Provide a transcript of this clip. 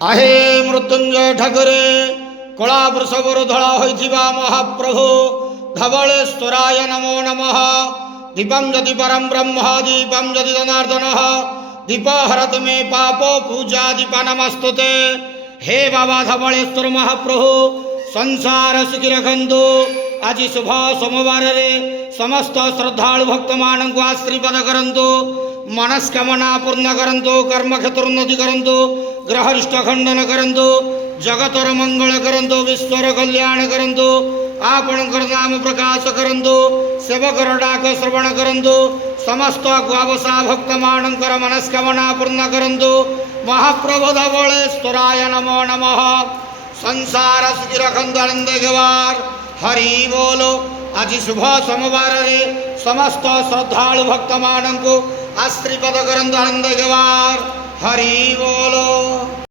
आहे मृत्युंजय ठाकुरे कला वृषभर धड़ा होइथिबा महाप्रभु धवलेश्वराय नमो नमः। दीपं जदि परम ब्रह्म दीपं जदि जनार्दन दीप हरत मे पाप पूजा दीप नमस्तुते। हे बाबा धवलेश्वर महाप्रभु संसार सुखी रखंतु। आज शुभ सोमवार रे समस्त श्रद्धालु भक्त मान को आशीर्वाद करंतु। मनस्कामना पूर्ण करंतु। कर्म क्षेत्र उन्नति करंतु। ग्रहरिष्ट खंडन करंतु। जगतर मंगल करंतु। विश्वर कल्याण करंतु। आपणकर नाम प्रकाश करंतु। सेवकर डाक श्रवण करंतु। समस्त ग्वावसा भक्त मानकर मनस्कामना पूर्ण करंतु। महाप्रभु धवलेश्वराय नमो नमः। संसार सुखी रखंतु आनंद गवार हरि बोलो। आज शुभ सोमवार रे समस्त श्रद्धालु भक्त मान को आशीर्वाद करंतु आनंद गवार हरि बोलो।